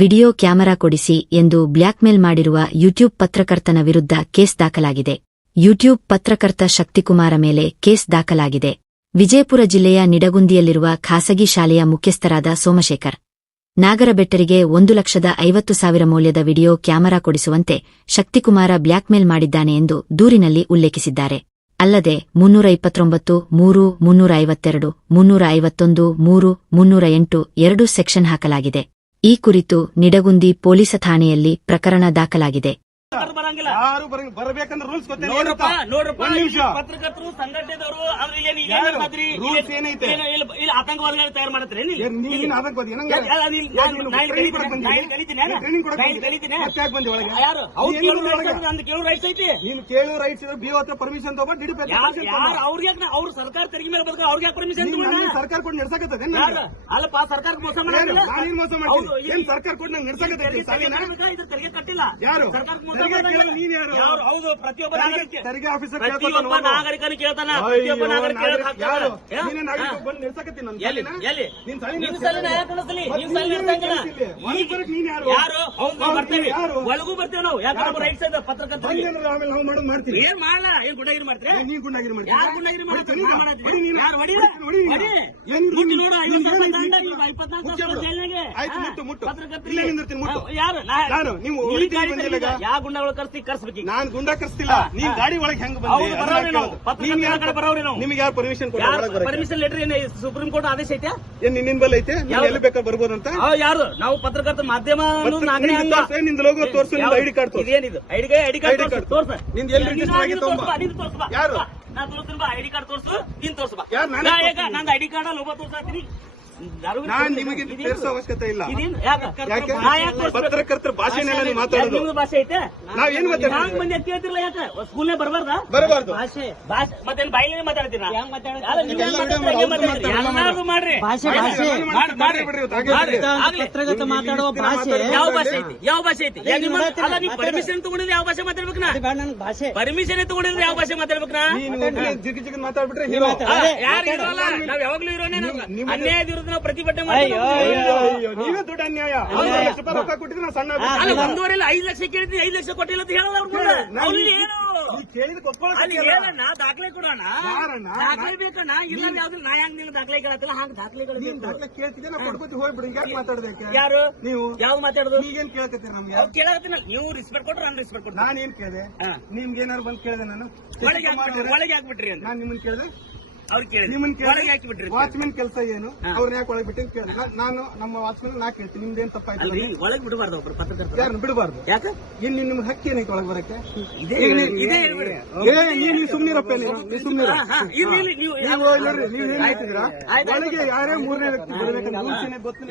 Video camera ಕೊಡಿಸಿ ಎಂದು blackmail ಮಾಡಿರುವ ಯೂಟ್ಯೂಬ್ ಪತ್ರಕರ್ತನ ವಿರುದ್ಧ ಕೇಸ್ ದಾಖಲಾಗಿದೆ. ಯೂಟ್ಯೂಬ್ ಪತ್ರಕರ್ತ ಶಕ್ತಿಕುಮಾರ ಮೇಲೆ ಕೇಸ್ ದಾಖಲಾಗಿದೆ. ವಿಜಯಪುರ ಜಿಲ್ಲೆಯ ನಿಡಗುಂದಿಯಲ್ಲಿರುವ ಖಾಸಗಿ ಶಾಲೆಯ ಮುಖ್ಯಸ್ಥರಾದ ಸೋಮಶೇಖರ್ ನಾಗರಬೆಟ್ಟರಿಗೆ 1,50,000 ಮೌಲ್ಯದ ವಿಡಿಯೋ ಕ್ಯಾಮೆರಾ ಕೊಡಿಸುವಂತೆ ಶಕ್ತಿಕುಮಾರ ಬ್ಲ್ಯಾಕ್ಮೇಲ್ ಮಾಡಿದ್ದಾನೆ ಎಂದು ದೂರಿನಲ್ಲಿ ಉಲ್ಲೇಖಿಸಿದ್ದಾರೆ. ಅಲ್ಲದೆ 329, 3, 352, 351, 3, 308 2 ಸೆಕ್ಷನ್ ಹಾಕಲಾಗಿದೆ. ಈ ಕುರಿತು ನಿಡಗುಂದಿ ಪೊಲೀಸ್ ಠಾಣೆಯಲ್ಲಿ ಪ್ರಕರಣ ದಾಖಲಾಗಿದೆ. ಪತ್ರಕರ್ತರು ಸಂಘಟನೆದವರು ಆತಂಕವಾದಿಗಳು ತಯಾರು ಮಾಡ್ತಾರೆ. ಪರ್ಮಿಷನ್ ಅವ್ರು ಸರ್ಕಾರ ತೆರಿಗೆ ಮೇಲೆ ಬದುಕ ಅವ್ರಿಗೆ ಪರ್ಮಿಷನ್ ಸರ್ಕಾರ ಕೊಟ್ಟು ನಡ್ಸಕತ್ತದೆ. ಅಲ್ಲಪ್ಪ ಸರ್ಕಾರ ಮೋಸ ಮಾಡಿಲ್ಲ. ಸರ್ಕಾರ ಕೊಟ್ಟು ನಂಗೆ ನಡ್ಸಕತ್ತೆ ತೆರಿಗೆ ಕಟ್ಟಿಲ್ಲ. ಯಾರು ಹೌದು ಪ್ರತಿಯೊಬ್ಬ ನಾಗರಿಕನು ಕೇಳ್ತಾನ. ಪ್ರತಿಯೊಬ್ಬ ನಾಗರಿಕ ಒಳಗೂ ಬರ್ತೇವೆ ನಾವು. ಯಾಕಂದ್ರೆ ರೈಟ್ ಸೈಡ್ ಪತ್ರಕರ್ತ ಏನ್ ಮಾಡಲ್ಲ. ಏನ್ ಗುಂಡಾಗಿರಿ ಮಾಡ್ತೀರಿ? ಯಾರು ಗುಂಡಾಗಿರಿ ಮಾಡ್ತೀರಿ? ಯಾವ ಗುಂಡಗಳು ಕರ್ಸ್ಬೇಕು? ನಾನ್ ಗುಂಡ ಕರ್ಸ್ತಿಲ್ಲ. ನೀನ್ ಗಾಡಿ ಒಳಗೆ ಹೆಂಗ್ ಬರೋರಿ? ನಿಮ್ಗೆ ಯಾರು ಪರ್ಮಿಷನ್ ಪರ್ಮಿಷನ್ ಲೆಟರ್ ಏನ್ ಸುಪ್ರೀಂ ಕೋರ್ಟ್ ಆದೇಶ ಐತೆ? ಏನ್ ನಿನ್ನ ಬಲ್ ಐತೆ? ಎಲ್ಲಿ ಬೇಕಾದ್ರೆ ಬರ್ಬೋದಂತ? ಯಾರು ನಾವು ಪತ್ರಕರ್ತ ಮಾಧ್ಯಮ ನಿಂದ ಲೋಗೋ ತೋರ್ಸು. ನಿಂದ ಐಡಿ ಕಾರ್ಡ್ ತೋರ್ಸು. ಇದೇನಿದು ಐಡಿ ಕಾರ್ಡ್ ತೋರ್ಸ. ನಿಂದ ಎಲ್ಲಿ ರಿಜಿಸ್ಟರ್ ಆಗಿ ತೋರ್ಸಬಾ. ಯಾರು ನಾ ತೋರಿಸ್ತೀನಿ. ಐಡಿ ಕಾರ್ಡ್ ತೋರ್ಸು. ನೀನ್ ತೋರ್ಸಬಾ. ನಂದು ಐಡಿ ಕಾರ್ಡ್ ಲೋಗೋ ತೋರ್ಸಾತೀನಿ. ನಾನ್ ನಿಮಗೆ ತೋರಿಸೋ ಅವಶ್ಯಕತೆ ಇಲ್ಲ. ಪತ್ರಕರ್ತರ ಭಾಷೆನೆಲ್ಲ ನೀವು ಮಾತಾಡೋದು. ನಿಮ್ದು ಭಾಷೆ ಐತೆ. ನಾವೇನ್ ಮಾತಾಡ್ತೀವಿ? ಮಂದಿ ಎತ್ತಿ ಹೇಳ್ತಿರಲ್ಲ. ಯಾಕೆ ಸ್ಕೂಲ್ನೇ ಬರಬಾರ್ದ? ಬರಬಾರ್ದು. ಮತ್ತೆ ಬಾಯಿಲೇ ಮಾತಾಡ್ತೀರಾ? ಮಾಡ್ರಿ. ಪತ್ರಕರ್ತ ಮಾತಾಡುವ ಭಾಷೆ ಯಾವ ಭಾಷೆ ಐತಿ? ಯಾವ ಭಾಷೆ ಐತಿ? ನೀವು ಪರ್ಮಿಷನ್ ತಗೊಂಡಿದ್ರೆ ಯಾವ ಭಾಷೆ ಮಾತಾಡ್ಬೇಕು? ಭಾಷೆ ಪರ್ಮಿಷನ್ ತಗೊಂಡಿದ್ರೆ ಯಾವ ಭಾಷೆ ಮಾತಾಡ್ಬೇಕು? ಜಿಗ್ ಜಿಗ್ ಮಾತಾಡ್ಬಿಟ್ರೆ ಯಾರು ಇರೋಲ್ಲ. ನಾವ್ ಯಾವಾಗ್ಲೂ ಇರೋನೇ. ಅನ್ಯಾಯದ ವಿರುದ್ಧ ನಾವು ಪ್ರತಿಭಟನೆ ಮಾಡ್ತೀವಿ. ನೀವೇ ದೊಡ್ಡ ಅನ್ಯಾಯ. ರೊಕ್ಕ ಕೊಟ್ಟಿದ್ರೆ ನಾವು ಸಣ್ಣ 1.5 ಲಕ್ಷ ಕೇಳಿದ್ವಿ. 5 ಲಕ್ಷ ಕೊಟ್ಟಿಲ್ಲ ಅಂತ ಹೇಳಲ್ಲ. ನಾ ದಾಖಲೆ ಕೊಡೋಣ. ದಾಖಲೆ ಬೇಕಣ್ಣ. ಇಲ್ಲ ಯಾವ್ದು ನಾ ಹೆಂಗ್ ನಿಮ್ಗೆ ದಾಖಲೆ ಕೇಳತ್ತಿಲ್ಲ. ಹಂಗ ದಾಖಲೆಗಳು ಕೇಳ್ತಿದ್ದೆ. ನಾವು ಕೊಡ್ಕೊತಿ ಹೋಗ್ಬಿಡಿ. ಯಾಕೆ ಮಾತಾಡ್ಬೇಕು? ಯಾರು ನೀವು? ಯಾವ್ದು ಮಾತಾಡೋದು? ಈಗೇನ್ ಕೇಳ್ಕತ್ತೀರಿ ನಮ್ಗೆ? ಕೇಳಕತ್ತೀನಿ. ನೀವು ರೆಸ್ಪೆಕ್ಟ್ ಕೊಟ್ರೆ ನಾನು ರೆಸ್ಪೆಕ್ಟ್ ಕೊಡ್ತೀನಿ. ನಾನು ಏನ್ ಕೇಳಿದೆ? ನಿಮ್ಗೆ ಏನಾರು ಬಂದು ಕೇಳಿದೆ? ನಾನು ಒಳಗೆ ಹಾಕ್ಬಿಟ್ರಿ ಅಂತ ನಾನು ನಿಮ್ಮನ್ನ ಕೇಳಿದೆ. ಅವ್ರು ಕೇಳಿ ನಿಮ್ಮನ್ನ ಒಳಗೆ ಹಾಕಿಬಿಟ್ರಿ. ವಾಚ್ಮೆನ್ ಕೆಲಸ ಏನು? ಅವ್ರನ್ನ ಯಾಕೆ ಒಳಗೆ ಬಿಟ್ಟು ಕೇಳಿದೆ. ನಾನು ನಮ್ಮ ವಾಚ್ಮೆನ್ ನಾ ಕೇಳ್ತೀನಿ. ನಿಮ್ದೇನ್ ತಪ್ಪಾಯ್ತು? ಒಳಗೆ ಬಿಡಬಾರ್ದು. ಒಬ್ರು ಪತ್ರಕರ್ತ ಯಾರನ್ನ ಬಿಡಬಾರ್ದು? ಯಾಕೆ? ಇನ್ ನಿಮ್ಗೆ ಹಕ್ಕಿ ಏನೈತೆ ಒಳಗೆ ಬರಕ್ಕೆ? ಇದೇ ನೀವು ಸುಮ್ನಿರಪ್ಪ. ನೀವು ಸುಮ್ನಿರ. ನೀವು ಏನ್ ಹೇಳ್ತಿದ್ದೀರಾ? ಒಳಗೆ ಯಾರೇ ಮೂರನೇ ವ್ಯಕ್ತಿ ಬರ್ಬೇಕಂತ ರೂಲ್ಸ್ ಏನೇ ಗೊತ್ತಿಲ್ಲ.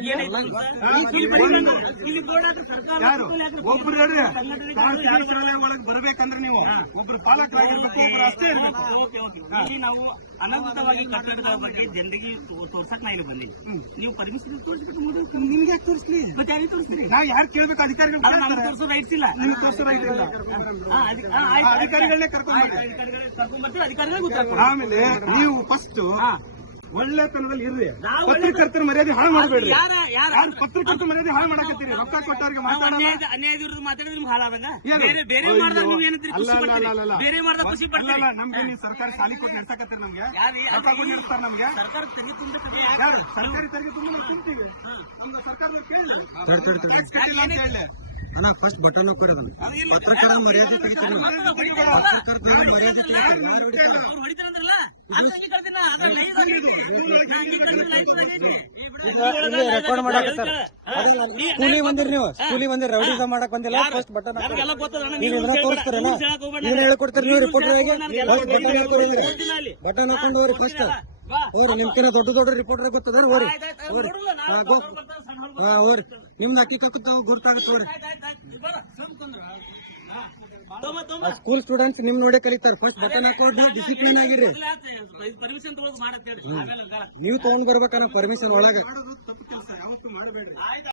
ಯಾರು ಒಬ್ರು ಹೇಳ್ರಿ. ಒಳಗೆ ಬರ್ಬೇಕಂದ್ರೆ ನೀವು ಒಬ್ರು ಪಾಲಕರಾಗಿರ್ಬೇಕು. ಒಬ್ರು ಅಷ್ಟೇ ಇರ್ಬೇಕು. ನಾವು ಅನಂತವಾಗಿ ಕಟ್ಟಡಗಳ ಬಗ್ಗೆ ಜನರಿಗೆ ತೋರ್ಸಕ್ ನಾ ಇಲ್ಲಿ ಬಂದಿನಿ. ನೀವು ಪರ್ಮಿಷನ್ ತೋರಿಸ್ಬೇಕು. ನಿಮ್ಗೆ ಯಾಕೆ ತೋರಿಸ್ಲಿ? ಮತ್ತೆ ಯಾರಿಗೆ ತೋರಿಸ್ತೀರಿ? ನಾವು ಯಾರು ಕೇಳ್ಬೇಕು? ಅಧಿಕಾರಿಗಳು ತೋರಿಸೋ ರೈಟ್ಸ್ ಇಲ್ಲ. ನೀವು ತೋರಿಸೋ ರೈಟ್ ಇಲ್ಲ. ಅಧಿಕಾರಿಗಳನ್ನೇ ಕರ್ಕೊಂಡ್ ಬರ್ತೀವಿ. ಅಧಿಕಾರಿಗಳೇ ಗೊತ್ತಾಗ್ತದೆ. ಆಮೇಲೆ ನೀವು ಫಸ್ಟ್ ಒಳ್ಳೆ ತನದಲ್ಲಿ ಇರ್ರಿ. ಪತ್ರಕರ್ತರ ಮರ್ಯಾದೆ ಹಾಳು ಮಾಡಬೇಡ್ರಿ. ಪತ್ರಕರ್ತರ ಮರ್ಯಾದೆ ಹಾಳು ಮಾಡಕತ್ತೀರಿ. ರೊಕ್ಕ ಕೊಟ್ಟವ್ರಿಗೆ ಅನ್ಯಾಯದ ವಿರುದ್ಧ ಮಾತಾಡಿದ್ರೆ ನಿಮ್ಗೆ ಹಾಳಾದಂಗ. ಬೇರೆ ಮಾಡಿದಾಗ ನೀವು ಏನಂತೀರಿ? ಬೇರೆ ಮಾಡಿದಾಗ ಖುಷಿ ಪಡ್ತೀರಿ. ನಮ್ಗೆ ನೀವು ಸರ್ಕಾರ ಸಾಲಿ ಕೊಟ್ಟು ನಡ್ಸಕತ್ತೀರಿ. ನಮ್ಗೆ ರೊಕ್ಕ ಕೊಟ್ಟು ನಡೆಸ್ತಾರೆ. ನಮ್ಗೆ ಸರ್ಕಾರಿ ತೆರಿಗೆ ತುಂಬ ತಿಂತೀವಿ. ಸರ್ಕಾರದ ಕೇಳಿ ಫಸ್ಟ್ ಬಟನ್ ಹಾಕೋದು. ಪತ್ರಕರ್ತರ ಮರ್ಯಾದೆ ತೆಗಿತಾರೆ. ಪತ್ರಕರ್ತರ ಮರ್ಯಾದೆ ಹೊಡಿತಾರಂದ್ರಲ್ಲ ರೆಕಾರ್ಡ್ ಮಾಡಕತ್ತಾರ. ಸ್ಕೂಲಿಗೆ ಬಂದಿರಿ. ನೀವು ಸ್ಕೂಲಿಗೆ ಬಂದಿರಿ. ರೌಡಿಸಂ ಮಾಡಕ್ ಬಂದಿಲ್ಲ. ಫಸ್ಟ್ ಬಟನ್ ನೀವು ತೋರಿಸ್ತಾರಲ್ಲ. ನೀವ್ ಹೇಳ್ಕೊಡ್ತೀರಿ. ನೀವು ರಿಪೋರ್ಟರ್ ಬಟನ್ ಹಾಕೊಂಡು ಹೋಗ್ರಿ. ಫಸ್ಟ್ ಹೋಗ್ರಿ. ನಿಮ್ಕಿನ್ನ ದೊಡ್ಡ ರಿಪೋರ್ಟರ್ ಗೊತ್ತದ. ಹೋಗ್ರಿ ಹೋಗ್ರಿ. ನಿಮ್ದು ಅಕ್ಕಿ ಕಕ್ಕುತ್ತಾವ ಗುರ್ತಾಗುತ್ತೆ. ಹೋಗ್ರಿ. ಸ್ಕೂಲ್ ಸ್ಟೂಡೆಂಟ್ಸ್ ನಿಮ್ ನೋಡಿ ಕಲಿತಾರೆ. ಫಸ್ಟ್ ಬಟನ್ ಹಾಕೊಂಡು ಡಿಸಿಪ್ಲಿನ್ ಆಗಿರಿ. ನೀವು ತಗೊಂಡ್ ಬರ್ಬೇಕನ್ನ ಪರ್ಮಿಷನ್ ಒಳಗೆ.